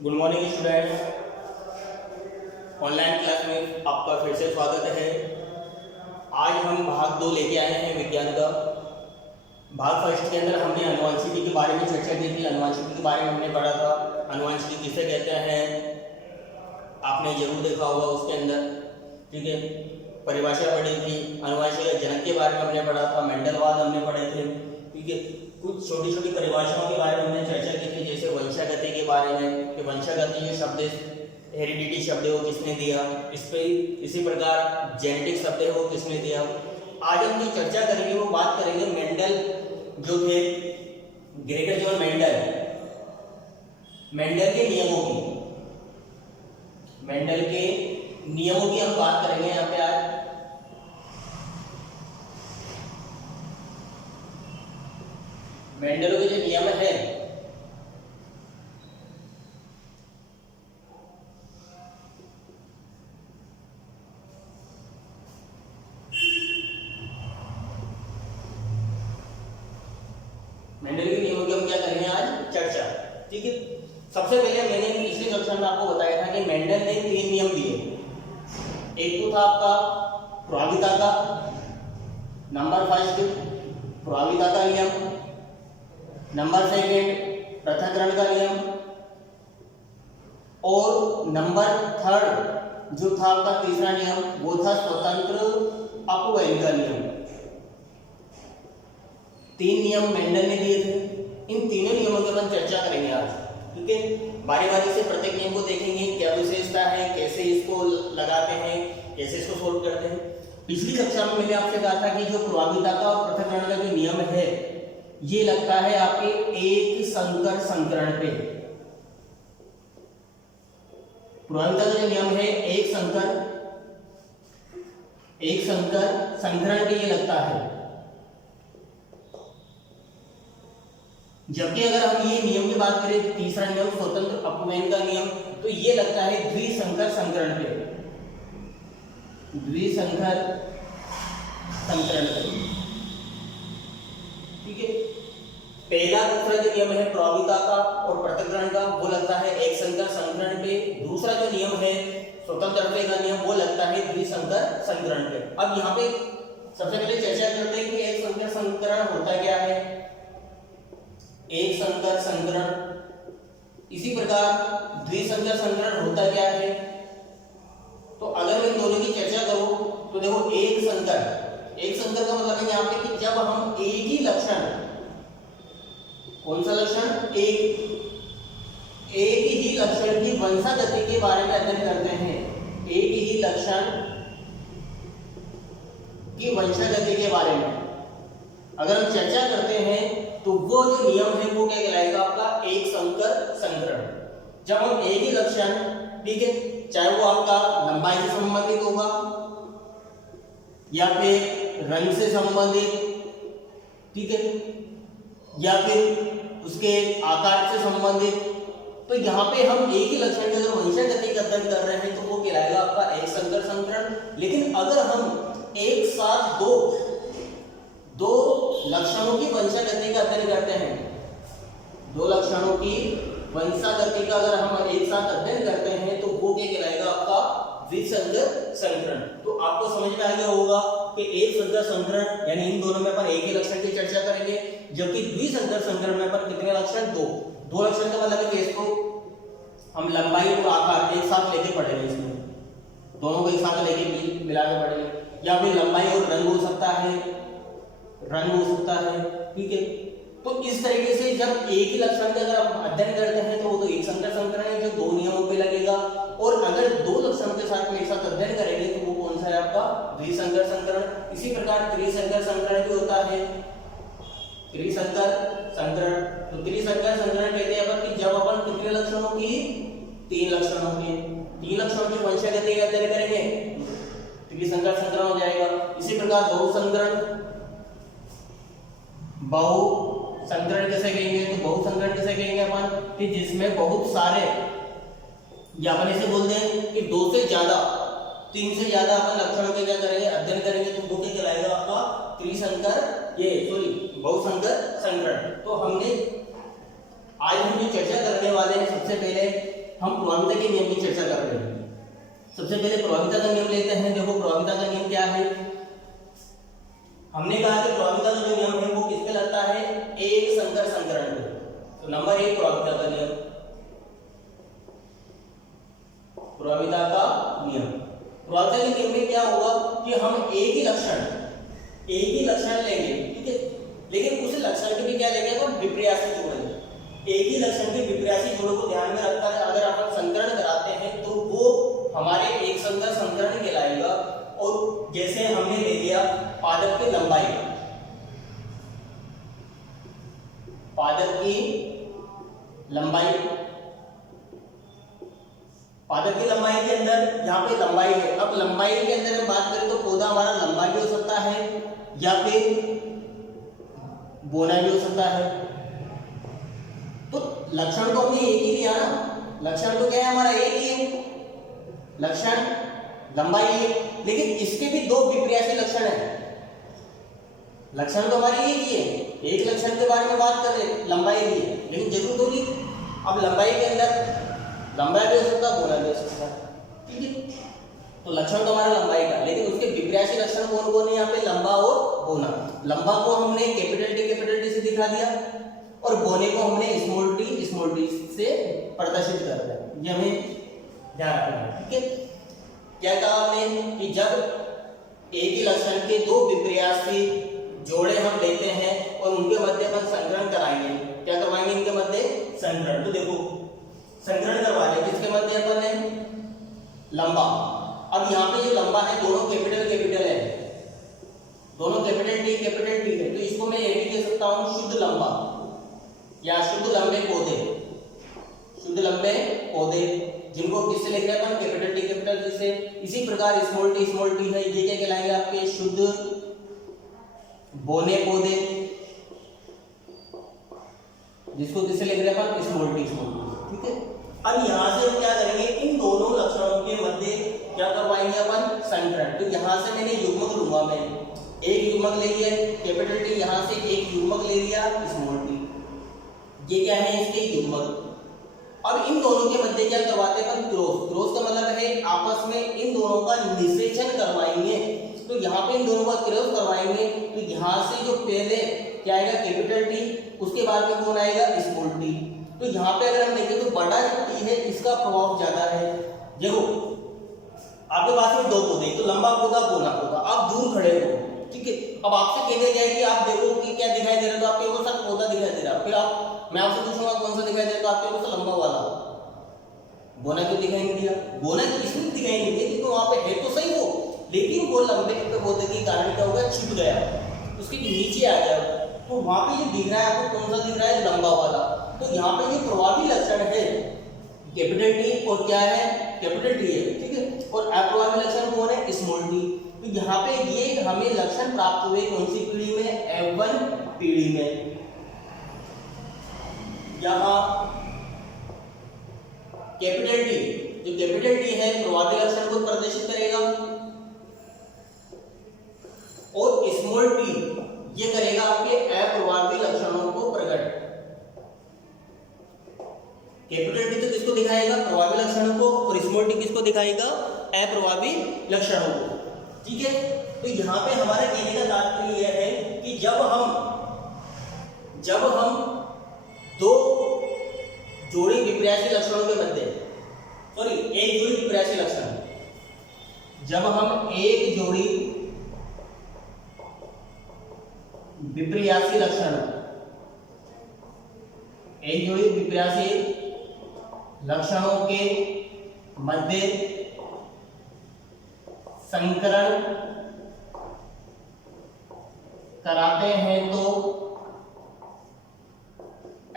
Good morning students. Online class में आपका फिर से स्वागत है। आज हम भाग 2 लेके आए हैं विज्ञान का। भाग फर्स्ट के अंदर हमने आनुवंशिकी के बारे में चर्चा की थी। आनुवंशिकी के बारे में हमने पढ़ा था। आनुवंशिकी किसे कहते हैं आपने जरूर देखा होगा उसके अंदर, ठीक है। परिभाषा पढ़ी थी। आनुवंशिक जनक के बारे में हमने पढ़ा था। मेंडलवाद हमने पढ़े थे, ठीक है। कुछ छोटी छोटी परिभाषाओं के बारे में हमने चर्चा की थी, जैसे वंशागति के बारे में कि वंशागति ये शब्द हेरिडिटी शब्द है वो किसने दिया, इस पे इसी प्रकार जेनेटिक शब्द है वो किसने दिया। आज हम जो चर्चा करेंगे वो बात करेंगे मेंडल जो थे, ग्रेगर जॉन मेंडल के नियमों की। मेंडल के नियमों की हम बात करेंगे यहाँ पे आज। मेंडल के जो नियम है मेंडल के नियमों की हम क्या करेंगे आज चर्चा, ठीक है। सबसे पहले मैंने पिछली कक्षा में आपको बताया था कि मेंडल ने 3 नियम दिए। एक तो था आपका प्रभाविता का, नंबर फर्स्ट प्रभाविता का नियम, नंबर सेकेंड पृथक्करण का नियम, और नंबर थर्ड जो था आपका तीसरा नियम वो था स्वतंत्र अपवयन का नियम। 3 नियम मेंडल ने दिए थे। इन तीनों नियमों की अपन चर्चा करेंगे आज, ठीक है। बारी बारी से प्रत्येक नियम को देखेंगे, क्या विशेषता है, कैसे इसको लगाते हैं, कैसे इसको सोल्व करते हैं। पिछली कक्षा में मैंने आपसे कहा था कि जो प्रभाविता का और पृथक्करण का जो नियम है ये लगता है आपके एक संकर संकरण पे। प्रभाविता का जो नियम है एक संकर संकरण पे ये लगता है। जबकि अगर हम ये नियम की बात करें, तीसरा नियम स्वतंत्र अपवयन का नियम, तो ये लगता है द्विसंकर संकरण पे, द्विसंकर संकरण पे, ठीक है। पहला दूसरा जो नियम है प्रभाविता का और पृथक्करण का वो लगता है एक संकर संकरण पे। दूसरा जो नियम है स्वतंत्र अपवयन का नियम वो लगता है द्विसंकर संकरण पे। अब यहाँ पे सबसे पहले चर्चा करते हैं कि एक संकर संकरण होता क्या है। एक संकर संकरण, इसी प्रकार द्विसंकर संकरण होता क्या है। तो अगर मैं दोनों की चर्चा करूं तो देखो एक संकर का मतलब है यहाँ पे कि जब हम एक ही लक्षण, कौन सा लक्षण, एक ही लक्षण की वंशागति के बारे में अध्ययन करते हैं। एक ही लक्षण की वंशागति के बारे में अगर हम चर्चा करते हैं तो वो जो नियम है वो क्या कहलाएगा आपका एक संकर संकरण। जब हम एक ही लक्षण, ठीक है, चाहे वो आपका लंबाई से संबंधित होगा या फिर रंग से संबंधित, ठीक है, या फिर उसके आकार से संबंधित, तो यहाँ पे हम एक ही लक्षण की अगर वंशागति का अध्ययन कर रहे हैं तो वो कहलाएगा आपका एक संकर संकरण। लेकिन अगर हम एक साथ दो लक्षणों की वंशागति का अध्ययन करते हैं, दो लक्षणों की वंशागति का अगर हम एक साथ अध्ययन करते हैं तो वो क्या कहलाएगा आपका द्विसंकर संकरण। तो आपको समझ में आ गया होगा कि एक संकर संकरण यानी इन दोनों में अपन एक ही लक्षण की चर्चा करेंगे, जबकि द्विसंकर संकरण में अपन कितने लक्षण, दो लक्षण का मतलब है कि इसको हम लंबाई और आकार एक साथ लेके पढ़ेंगे, इसमें दोनों को एक साथ लेके मिला के पढ़ेंगे, या फिर लंबाई और रंग हो सकता है, ठीक है। तो इस तरीके से जब एक ही लक्षण का अगर हम अध्ययन करते हैं तो वो तो एक संकर संकरण है जो 2 नियमों पे लगेगा, और अगर 2 लक्षणों के साथ में एक साथ अध्ययन करेंगे तो वो कौन सा है आपका द्विसंकर संकरण। इसी प्रकार त्रिसंकर संकरण भी होता है, त्रिसंकर संकरण। तो त्रिसंकर संकरण कहते हैं अपन कि जब अपन कितने लक्षणों की, 3 लक्षणों की वंशागति का अध्ययन करेंगे, त्रिसंकर संकरण हो जाएगा। इसी प्रकार बहुसंकरण कैसे कहेंगे, तो बहुसंकरण कैसे कहेंगे अपन कि जिसमें बहुत सारे, या अपन ऐसे बोलते हैं कि 2 से ज्यादा, 3 से ज्यादा अपन लक्षणों के क्या करेंगे अध्ययन करेंगे तो वो क्या कहलाएगा आपका त्रिसंकर, बहुसंकर संकरण। तो हमने आज हम जो चर्चा करने वाले हैं सबसे पहले हम प्रभाविता के नियम की चर्चा कर रहे हैं। सबसे पहले प्रभाविता का नियम लेते हैं। देखो प्रभाविता का नियम क्या है। हमने कहा कि प्रभाविता का जो नियम है वो किस पे लगता है, एक संकर संकरण पे। तो नंबर 1 प्रभाविता का नियम, प्रभाविता का नियम। प्रभाविता के नियम में क्या होगा कि हम एक ही लक्षण लेंगे, ठीक है, लेकिन उस लक्षण के भी क्या लेंगे, हम विपर्यासी जोड़ेंगे। एक ही लक्षण के विपर्यासी जोड़ों को ध्यान में रखकर अगर अपन संकरण कराते हैं तो वो हमारे एक संकर संकरण कहलाएगा। और जैसे हमने ले लिया पादप की लंबाई, पादप की लंबाई के अंदर यहाँ पे लंबाई है। अब लंबाई के अंदर हम बात करें तो पौधा हमारा लंबा भी हो सकता है या फिर बोना भी हो सकता है। तो लक्षण तो हमने एक ही लिया ना, लक्षण तो क्या है हमारा एक ही है, लक्षण लंबाई है, लेकिन इसके भी दो विपर्यासी लक्षण है। लक्षण तो हमारी एक ही है, एक लक्षण के बारे में बात कर रहे लंबाई की है, लेकिन जरूरत होगी अब लंबाई के अंदर लंबाई भी हो सकता है, बोना भी हो सकता है, ठीक है। तो लक्षण तो हमारा लंबाई का, लेकिन उसके विपर्यासी लक्षण कौन कौन है यहाँ पे, लंबा और बोना। लंबा को हमने कैपिटल टी से दिखा दिया और बोने को हमने स्मॉल टी से प्रदर्शित कर दिया। ये हमें ध्यान रखना है, ठीक है। क्या कहा हमने कि जब एक ही लक्षण के दो विपर्यासी जोड़े हम लेते हैं और उनके मध्य अपन संकरण कराएंगे, क्या करवाएंगे इनके मध्य संकरण। तो देखो संकरण करवा ले किसके मध्य अपन ने, लंबा। अब यहाँ पे जो लंबा है दोनों कैपिटल है, दोनों कैपिटल टी है, तो इसको मैं ये भी कह सकता हूँ शुद्ध लंबा या शुद्ध लंबे पौधे, जिनको किससे लिख रहे हैं अपन, कैपिटल टी से। इसी प्रकार स्मॉल टी है, ये क्या कहलाएंगे आपके शुद्ध बोने पौधे, जिसको किससे लिख रहे हैं अपन, स्मॉल टी, ठीक है। अब यहाँ से हम क्या करेंगे, इन दोनों लक्षणों के मध्य क्या करवाएंगे अपन, संकरण। तो यहाँ से मैंने युग्मक लूंगा, मैं एक युग्मक ले लिया कैपिटल टी, यहाँ से एक युग्मक ले लिया स्मॉल टी, ये क्या है इसके युग्मक। अब इन दोनों के मध्य क्या करवाते हैं, क्रॉस का मतलब है आपस में इन दोनों का निषेचन करवाएंगे। तो यहाँ पे इन दोनों का क्रॉस करवाएंगे, तो यहाँ से जो पहले क्या आएगा कैपिटल टी, उसके बाद में कौन आएगा, स्मॉल टी। तो यहाँ पे अगर हम देखें तो बड़ा टी है, इसका प्रभाव ज्यादा है। देखो आपके पास में दो पौधे, तो लंबा पौधा बोना पौधा, आप दूर खड़े हो, ठीक है। अब आपसे कह दिया जाए कि आप देखो कि क्या दिखाई दे रहा है, तो आपके को सिर्फ पौधा दिखाई दे रहा है। फिर मैं आपसे पूछूंगा कौन सा दिखाई दे रहा है, तो आपके को लंबा वाला। बोना क्यों दिखाई नहीं दिया, बोना इसलिए दिखाई नहीं दिया क्योंकि वहां पे है तो सही वो, लेकिन वो लंबे पौधे के कारण क्या होगा, छिप गया, उसके नीचे आ गया। तो वहां पे जो दिख रहा है आपको कौन सा दिख रहा है, लंबा वाला। तो यहाँ पे जो प्रभावी लक्षण है कैपिटल टी और क्या है, कैपिटल टी है, ठीक है, और अप्रभावी लक्षण कौन है, स्मॉल टी। तो यहाँ पे ये हमें लक्षण प्राप्त हुए कौन सी पीढ़ी में, F1 पीढ़ी में। यहाँ कैपिटल टी, जो कैपिटल टी है प्रभावी लक्षण को प्रदर्शित करेगा और स्मॉल टी ये करेगा आपके अप्रभावी लक्षणों को प्रकट। कैपिटल टी तो किसको दिखाएगा, प्रभावी लक्षणों को, और स्मॉल टी किसको दिखाएगा, अप्रभावी लक्षणों को, ठीक है। तो यहाँ पे हमारे कहने का तात्पर्य यह है कि जब हम दो जोड़ी विपर्यासी लक्षणों के मध्य, एक जोड़ी विपर्यासी लक्षण, जब हम एक जोड़ी विपर्यासी लक्षण, एक जोड़ी विपर्यासी लक्षणों के मध्य संकरण कराते हैं तो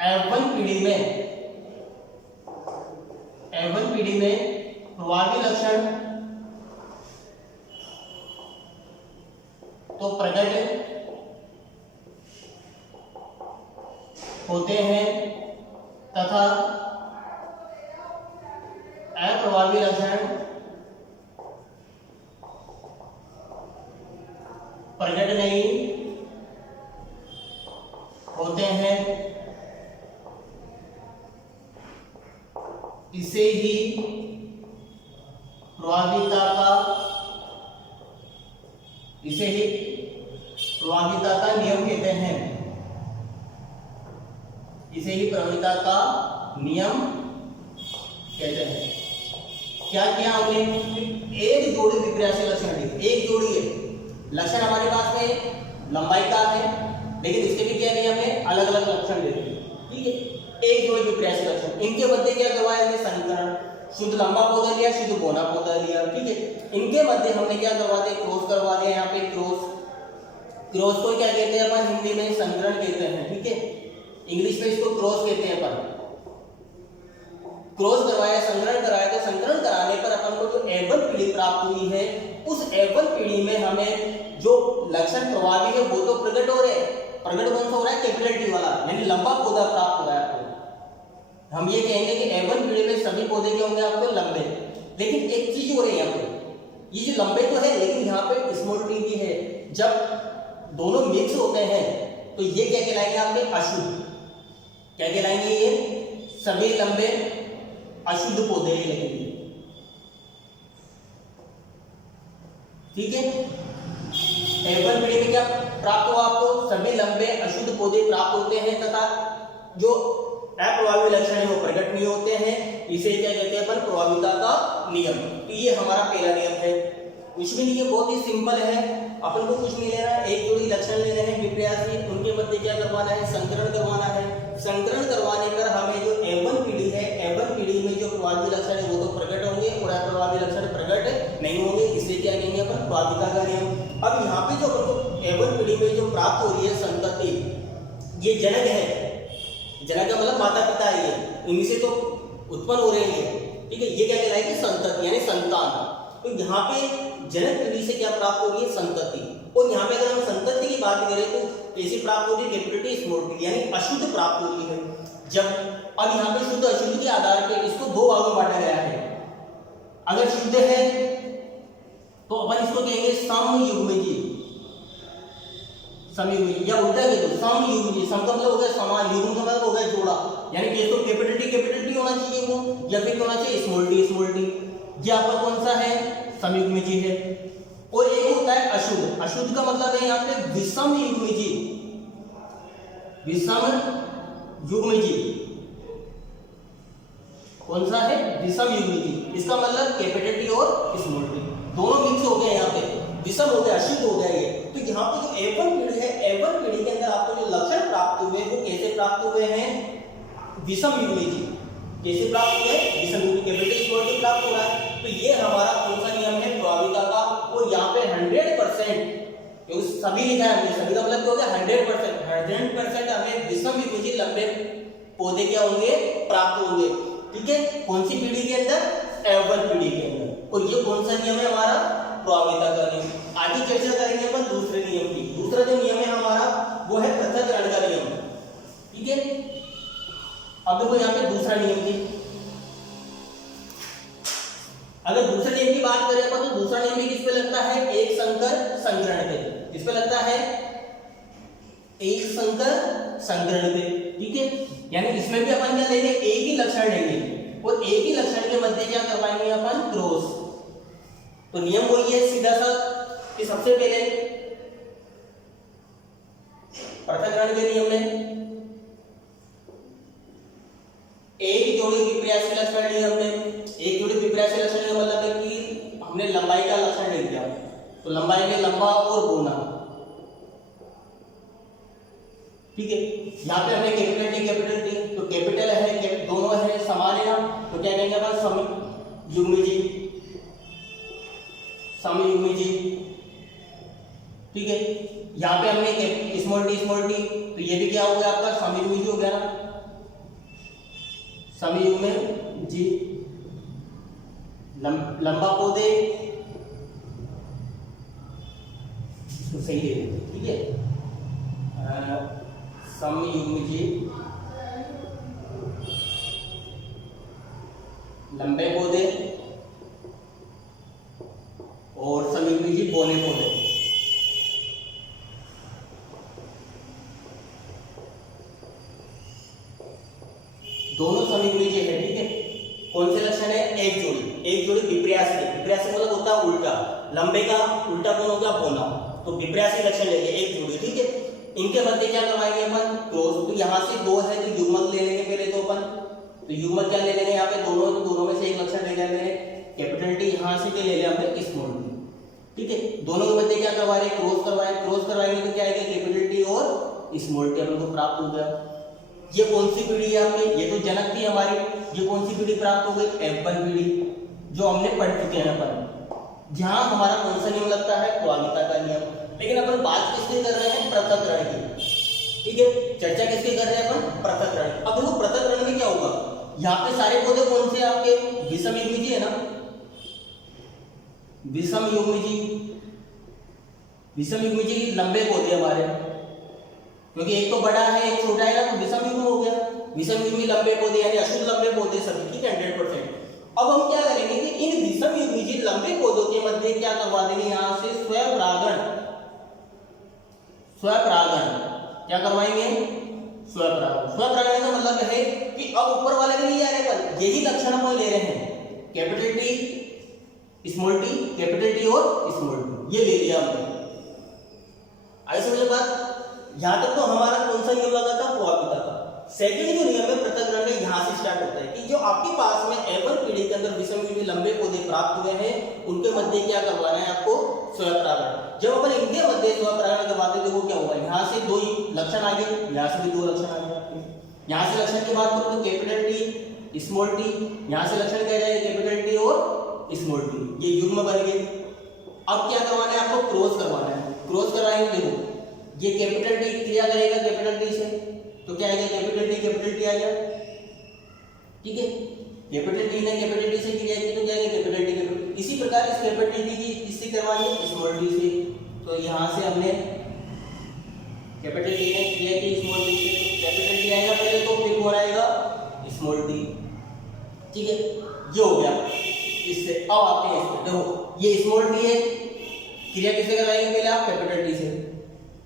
F1 पीढ़ी में प्रभावी लक्षण तो प्रकट होते हैं तथा अप्रभावी लक्षण प्रकट नहीं होते हैं। इसे ही प्रभाविता का नियम कहते हैं। इसे ही प्रभाविता का नियम कहते हैं। क्या किया हमने? एक जोड़ी विपर्यासी लक्षण लिखे। एक जोड़ी है लक्षण हमारे पास में लंबाई का है, लेकिन इसके भी क्या नहीं, हमने अलग अलग लक्षण ले लिए। ठीक है, एक जोड़ी विपर्यासी लक्षण, इनके मध्य क्या करवाया हमने? संकरण। शुद्ध लंबा पौधा लिया, शुद्ध बोना पौधा लिया। ठीक है, इनके मध्य हमने क्या करवा दिया? क्रॉस करवा दिया। यहाँ पे क्रॉस को क्या कहते हैं अपन? हिंदी में संकरण कहते हैं। ठीक है, इंग्लिश में इसको क्रॉस कहते हैं अपन। क्रॉस करवाया, संकरण कराया, तो संकरण कराने पर अपन को जो एवन पीढ़ी प्राप्त हुई है, उस एवन पीढ़ी में हमें जो लक्षण प्रभावी है वो तो प्रकट हो रहे हैं। प्रकट कौन सा हो रहा है? कैपिटल टी वाला, यानी लंबा पौधा प्राप्त हो रहा है आपको। हम ये कहेंगे कि एवन पीढ़ी में सभी पौधे क्या होंगे आपको? लंबे। लेकिन एक चीज हो रही है यहाँ पे, ये जो लंबे तो है, लेकिन यहाँ पे स्मॉल टी भी है। जब दोनों मिक्स होते हैं तो ये क्या कहलाएंगे आपके? अशुद्ध। क्या कहलाएंगे? ये सभी लंबे अशुद्ध पौधे लगेंगे। ठीक है, एवन पीढ़ी में क्या प्राप्त हुआ आपको? सभी लंबे अशुद्ध पौधे प्राप्त होते हैं तथा जो अप्रभावी लक्षण है वो प्रकट नहीं होते हैं। इसे क्या कहते हैं अपन? प्रभाविता का नियम। तो ये हमारा पहला नियम है। कुछ भी नहीं है, बहुत ही सिंपल है। अपन को कुछ नहीं लेना है, एक जोड़ी लक्षण लेने हैं विपर्यासी, उनके मध्य क्या करवाना है? संकरण करवाना है। संकरण करवाने पर हमें जो एवन पीढ़ी है, एवन पीढ़ी में जो प्रभावी लक्षण है वो तो प्रकट होंगे और अप्रभावी लक्षण प्रकट नहीं होंगे। इसे क्या कहेंगे अपन? प्रभाविता का नियम। अब यहाँ पे जो अपन को एवन पीढ़ी में जो प्राप्त हो रही है संतति, ये जनक है। जनक का मतलब माता पिता है, ये इन्हीं से तो उत्पन्न हो रहे हैं। ठीक है, ये क्या कहलाएगी? संतति यानी संतान। तो यहाँ पे जनक पीढ़ी से क्या प्राप्त हो रही है? संतति। और यहाँ पे अगर हम संतति की बात करें तो कैसी प्राप्त हो रही है? कैपिटल टी स्मॉल टी, यानी अशुद्ध प्राप्त हो रही है। जब अब यहाँ पे शुद्ध अशुद्ध के आधार पर इसको दो भागों में बांटा गया है। अगर शुद्ध है तो अपन इसको कहेंगे समयुग्मजी, समयुग्मजी, या उल्टा कह दो समयुग्मजी। सम का मतलब हो गया समान, युग्म का मतलब हो गया जोड़ा, यानी कि तो कैपिटल टी होना चाहिए वो, या फिर होना चाहिए स्मॉल टी। ये आपका कौन सा है? समयुग्मजी है। और एक होता है अशुद्ध। अशुद्ध का मतलब है यहाँ पे विषम युग्मजी, विषम युग्मजी। कौन सा है? विषम युग्मजी। इसका मतलब कैपिटल टी और स्मॉल टी दोनों मिक्स हो गए, यहाँ पे विषम हो गया, अशुद्ध हो गया ये। तो यहाँ पे जो एवन पीढ़ी है, एवन पीढ़ी के अंदर आपको जो लक्षण प्राप्त हुए वो कैसे प्राप्त हुए हैं? विषम युग्मजी। कैसे प्राप्त हुए? विषम युग्मजी, कैपिटल स्मॉल टी प्राप्त हो रहा है। तो ये हमारा कौन सा नियम है? प्रभाविता का। और यहाँ पे 100%, क्योंकि सभी लिखा है हमने, सभी का मतलब क्या हो गया? 100% हमें विषम युग्मजी लंबे पौधे क्या होंगे? प्राप्त होंगे। ठीक है, कौन सी पीढ़ी के अंदर? एवन पीढ़ी के अंदर। और ये कौन सा नियम है हमारा? प्रभाविता का नियम। आगे चर्चा करेंगे अपन दूसरे नियम की। दूसरा जो नियम है हमारा वो है पृथक्करण का नियम। ठीक है, अब देखो यहाँ पे दूसरा नियम थी। अगर दूसरे नियम की बात करें अपन तो दूसरा नियम भी किस पे लगता है? एक संकर संकरण पे। किस पे लगता है? एक संकर संकरण पे। ठीक है, यानी इसमें भी अपन क्या लेंगे? एक ही लक्षण लेंगे और एक ही लक्षण के मध्य क्या करवाएंगे अपन? क्रॉस। तो नियम वही है सीधा सा कि सबसे पहले पृथक्करण के नियम में एक जोड़ी विपर्यासी लक्षण लिए हमने। एक जोड़ी विपर्यासी लक्षण का मतलब है कि हमने लंबाई का लक्षण ले लिया। तो लंबाई में लंबा और बोना। ठीक है, यहाँ पे हमने कैपिटल टी, तो कैपिटल है, दोनों है समान है ना, तो क्या कहेंगे अपन? समयुग्मजी, समयुग्मजी। ठीक है, यहाँ पे हमने स्मॉल टी, तो ये भी क्या हो गया आपका? समयुग्मजी हो गया ना, समयुग्मजी। लंबा पौधे तो सही है। ठीक है, समयुग्मजी लंबे पौधे और समयुग्मजी बोने पौधे। दोनों समयुग्मजी है। ठीक है, कौन से लक्षण है? एक जोड़ी विपर्यासी। विपर्यासी मतलब होता है उल्टा, लंबे का उल्टा कौन हो गया? बोना। तो विपर्यासी लक्षण लेंगे एक जोड़ी, ठीक है। इनके मध्य क्या करवाएंगे अपन? क्रॉस। तो यहाँ से दो है तो युग्मक ले लेंगे पहले तो अपन। तो युग्मक क्या ले लेंगे यहाँ पे? दोनों, तो दोनों में से एक लक्षण ले लेंगे कैपिटल टी, यहाँ से क्या ले लिया हमने? स्मॉल टी, ठीक है। दोनों के मध्य क्या करवा रहे हैं? क्रॉस करवाए। क्रॉस करवाएंगे तो क्या आएगा? कैपिटल टी और स्मॉल टी अपन को प्राप्त हो गया। ये कौन सी पीढ़ी है आपकी? ये तो जनक थी हमारी। ये कौन सी पीढ़ी प्राप्त हो गई? F1 पीढ़ी, जो हमने पढ़ चुके हैं अपन। जहां हमारा कौन सा नियम लगता है? प्रोहागिता का नियम। लेकिन अपन बात किसकी कर रहे हैं? पृथक्करण की, ठीक है। चर्चा किसकी कर रहे हैं अपन? पृथक्करण। अब देखो पृथक्करण में क्या होगा, यहाँ पे सारे पौधे कौन से आपके? विषम युग्मीजी है ना, विषम युग्मीजी। विषम युग्मीजी लंबे पौधे हमारे, क्योंकि एक तो बड़ा है एक छोटा है ना, तो विषम युग्म हो गया। विषम युग्मी लंबे पौधे यानी अशुद्ध लंबे पौधे सभी, ठीक है, 100%। अब हम क्या करेंगे कि इन विषम युग्मीजी लंबे पौधों के मध्य क्या करवा देंगे? यहाँ से स्वपरागण। स्वपरागण क्या करवाएंगे? स्वपरागण। स्वपरागण का मतलब है कि अब ऊपर वाले में नहीं जा रहे, पर यही लक्षण हम ले रहे हैं, capital T small T, capital T और स्मॉल टी, ये ले लिया हमने। आगे समझ बात? यहां तक तो हमारा कौन सा नियम लगा था? प्रोहागिता का। सेकंड जो नियम है पृथक्करण में, यहां से स्टार्ट होता है कि जो आपके पास में F1 पीढ़ी के अंदर विषम युग्मी लंबे पौधे प्राप्त हुए हैं, उनके मध्य क्या करवाना है आपको? स्वपरागण। जब अपन इनके मध्य स्वपरागण करवाते हैं, देखो क्या होगा, यहाँ से दो लक्षण आ गए, यहाँ से भी दो लक्षण आ गए आपके। यहाँ से लक्षण की बात करो तो कैपिटल टी स्मॉल टी, यहाँ से लक्षण क्या जाएगा? कैपिटल टी और स्मॉल टी, ये युग्म बन गए। अब क्या करवाना है आपको? क्रॉस करवाना है। क्रॉस करवाएंगे, देखो ये कैपिटल टी क्रिया करेगा कैपिटल टी से, तो क्या आएगा? कैपिटल टी आ गया, ठीक है। कैपिटल टी ने कैपिटल टी से क्रिया की तो क्या आएगा? Capital T. इसी प्रकार इस कैपिटल टी की इससे करवानी है स्मॉल टी से, तो यहाँ से हमने कैपिटल टी ने क्रिया की स्मॉल टी से, तो कैपिटल टी आएगा पहले, तो फिर कौन आएगा? स्मॉल टी, ठीक है। ये हो गया इससे। अब आते हैं इसमें, देखो ये स्मॉल टी है, क्रिया किससे करवाएंगे? पहले आप कैपिटल टी से,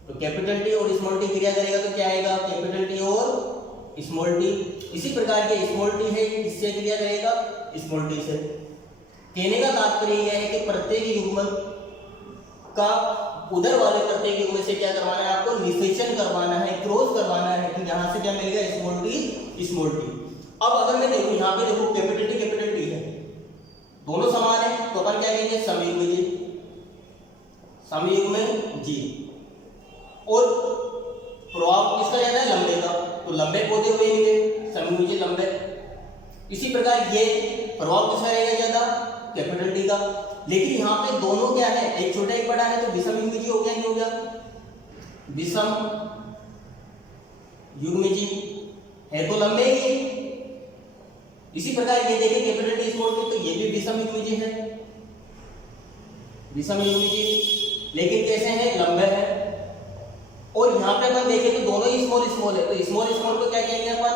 तो कैपिटल टी और स्मॉल टी क्रिया करेगा तो क्या आएगा? कैपिटल टी और स्मॉल टी। इसी प्रकार के स्मॉल टी है, इससे क्रिया करेगा स्मॉल टी से। कहने का तात्पर्य यह है कि प्रत्येक युग्मक का उधर वाले प्रत्येक युग्म से क्या करवाना है आपको? निषेचन करवाना है, क्रॉस करवाना है। तो यहाँ से क्या मिलेगा? Small T. अब अगर मैं देखूं यहाँ पे, देखो कैपिटल टी है, दोनों समान है, तो अपन क्या कहेंगे? समयुग्मी जी। और प्रभाव किसका ज्यादा है? लंबे का, तो लंबे पौधे हुए इनके समयुग्मी लंबे। इसी प्रकार ये प्रभाव किसका रहेगा ज्यादा? कैपिटल टी का। लेकिन यहाँ पे दोनों क्या है? एक छोटा एक बड़ा है, तो विषम युग्मी जी हो गया, नहीं हो गया? विषम युग्मी जी है तो लंबे ही। इसी प्रकार ये देखें कैपिटल टी स्मॉल टी, तो ये भी विषम युग्मी जी है, विषम युग्मी जी, लेकिन कैसे है? लंबे है। और यहाँ पे अपन देखें तो दोनों ही स्मॉल है, तो स्मॉल को क्या कहेंगे अपन?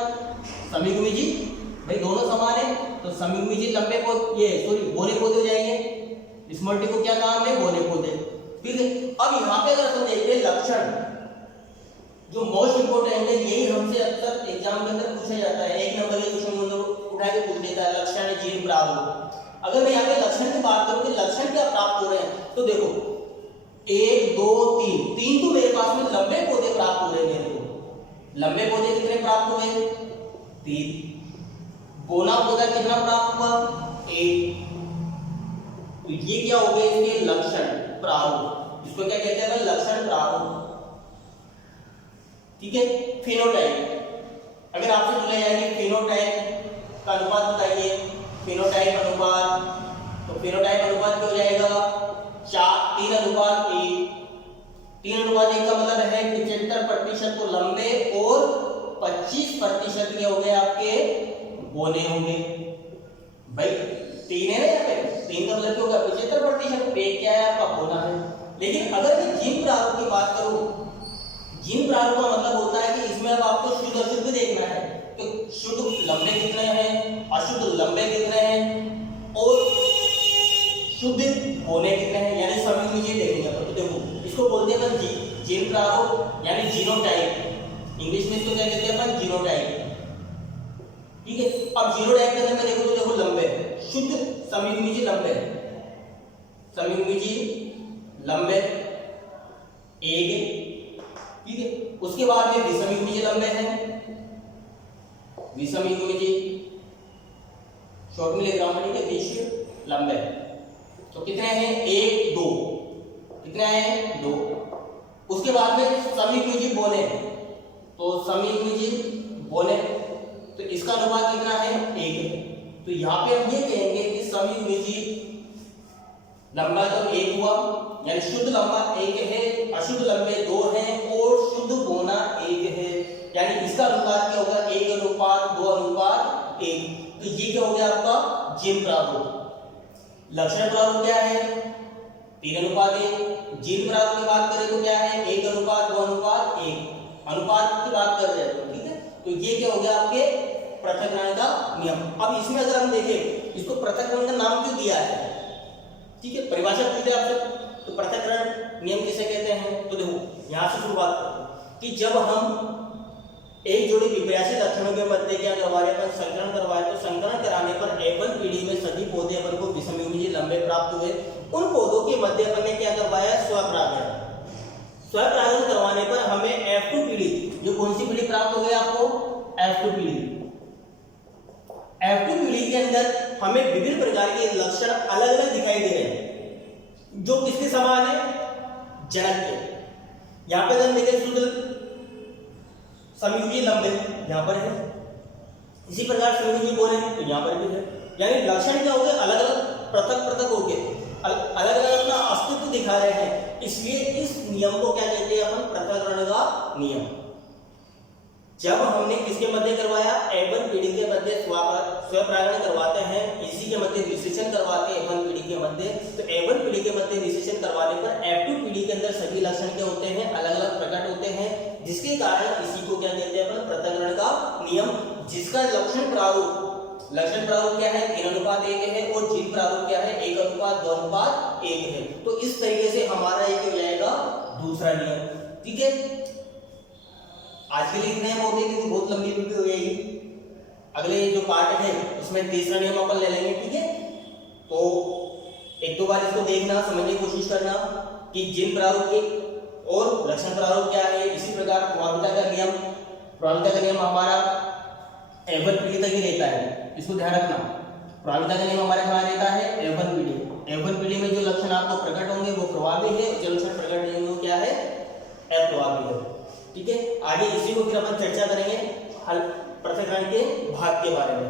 समयुग्मी जी। भाई दोनों समान है, तो समयुग्मी जी लंबे पौधे, ये सॉरी बोले पौधे हो जाएंगे। स्मॉल टी को क्या नाम है? बोले पौधे, ठीक है। अब यहाँ पे अगर अपन देखते हैं लक्षण, जो मोस्ट इंपोर्टेंट है, यही हमसे अक्सर एग्जाम के अंदर पूछा जाता है। एक नंबर के क्वेश्चन उठा के पूछ लेता है, लक्षण जीन प्राप्त। अगर मैं यहाँ पे लक्षण की बात करूँ कि लक्षण क्या प्राप्त हो रहे हैं, तो देखो 1 2 3 तो मेरे पास में लंबे पौधे प्राप्त हो रहे हैं। मेरे को लंबे पौधे कितने प्राप्त हुए? 3। बोना पौधा कितना प्राप्त हुआ? 1। तो ये क्या हो गए? इसके लक्षण प्रारूप, इसको क्या कहते हैं? लक्षण प्रारूप, ठीक है। फिनोटाइप, अगर आपसे पूछा जाए कि फिनोटाइप का अनुपात बताइए, फिनोटाइप अनुपात, तो फिनोटाइप अनुपात क्या हो जाएगा? 3:1। 3:1 का मतलब है 75% तो लंबे और 25% क्या हो गए आपके? बोने होंगे। भाई 3 है ना यहाँ पे, 3 का मतलब क्या होगा? 75%। एक क्या है आपका? बोना है। लेकिन अगर मैं जीन प्रारूप की बात करूं, जीन प्रारूप का मतलब होता है कि इसमें अब आपको शुद्ध अशुद्ध देखना है, तो शुद्ध लंबे कितने हैं, अशुद्ध लंबे कितने हैं, और शुद्ध बोने कितने हैं, यानी समयुग्मी जी देखेंगे। तो देखो इसको बोलते हैं जीन प्रारूप यानी जीनोटाइप। इंग्लिश में इसको क्या कहते हैं अपन? जीनोटाइप। ठीक है। अब जीरो डायरेक्ट के अंदर में देखो तो देखो लंबे शुद्ध समीकरण लंबे, समीकरण लंबे एक, ठीक है। उसके बाद में विषम लंबे हैं, विषम शॉर्ट में ले रहा हूं, ठीक है, विषम लंबे। तो कितने हैं, एक दो, कितने हैं, दो। उसके बाद में समीकरण बोले, तो समीकरण बोले तो इसका अनुपात कितना है, एक। तो यहाँ पे हम ये कहेंगे कि समीकरण लंबा तो एक हुआ, यानी शुद्ध लंबा एक है, अशुद्ध लंबे दो हैं और शुद्ध कोना एक है, यानी इसका अनुपात क्या होगा, एक अनुपात दो अनुपात एक। तो ये क्या हो गया आपका जिन प्रारूप। लक्षण प्रारूप क्या है, 3 अनुपात 1। जिन प्रारूप की बात करें तो क्या है, 1 अनुपात 2 अनुपात 1 अनुपात की बात कर रहे हैं, ठीक है। तो ये क्या हो गया आपके पृथक्करण का नियम। अब इसमें अगर हम देखें, इसको पृथक्करण का नाम क्यों दिया है, ठीक है, परिभाषा पूछते आपसे, तो पृथक्करण नियम किसे कहते हैं। तो देखो यहां से शुरुआत करते हैं कि जब हम एक जोड़ी विपरीत लक्षणों के मध्य क्या करवाए, अपन संकरण करवाए, तो संकरण कराने पर A1 पीढ़ी में सभी पौधे अपन को विषमयुग्मी लंबे प्राप्त हुए। उन पौधों के मध्य अपन ने क्या करवाया, स्वपरागण। स्वपरागण करवाने पर हमें F2 पीढ़ी, जो कौन सी पीढ़ी प्राप्त हो गई आपको, F2 पीढ़ी। F2 पीढ़ी के अंदर हमें विभिन्न प्रकार के लक्षण अलग अलग दिखाई दे रहे हैं, जो किसके समान है, जनक के। यहां पर हम देखें शुद्ध समीकरण लंबे यहां पर है, इसी प्रकार समीकरण बोले तो यहां पर भी है, यानी लक्षण क्या हो गए, अलग अलग पृथक पृथक हो गए, अलग अलग अपना अस्तित्व दिखा रहे हैं। इसलिए इस नियम को क्या कहते हैं अपन, पृथक्करण का नियम। जब हमने किसके मध्य करवाया, A1 पीढ़ी के मध्य स्वपरागण करवाते हैं, इसी के मध्य निषेचन करवाते हैं A1 पीढ़ी के मध्य। तो A1 पीढ़ी के मध्य निषेचन करवाने पर F2 पीढ़ी के अंदर सभी लक्षण क्या होते हैं, अलग अलग प्रकट होते हैं, जिसके कारण इसी को क्या कहते हैं अपन, पृथक्करण का नियम। जिसका लक्षण प्रारूप क्या है, 3 अनुपात 1 है, और जिन प्रारूप क्या है, 1 अनुपात 2 अनुपात 1 है। तो इस तरीके से हमारा एक हो जाएगा दूसरा नियम, ठीक है। आज के लिए इतना ही, क्योंकि बहुत लंबी वीडियो हो जाएगी। अगले जो पार्ट है उसमें तीसरा नियम अपन ले लेंगे, ठीक है। तो एक दो बार इसको देखना, समझने की कोशिश करना कि जिन प्रारूप के और लक्षण प्रारूप क्या है। इसी प्रकार प्रभाविता का नियम हमारा A1 पीढ़ी तक ही रहता है, इसको ध्यान रखना। प्रभाविता का नियम हमारे कहाँ रहता है, A1 पीढ़ी। A1 पीढ़ी में जो लक्षण आपको प्रकट होंगे वो प्रभावी है, जो लक्षण प्रकट नहीं होंगे क्या है, अप्रभावी है, ठीक है। आगे इसी को फिर अपन चर्चा करेंगे हल पृथक्करण के भाग के बारे में।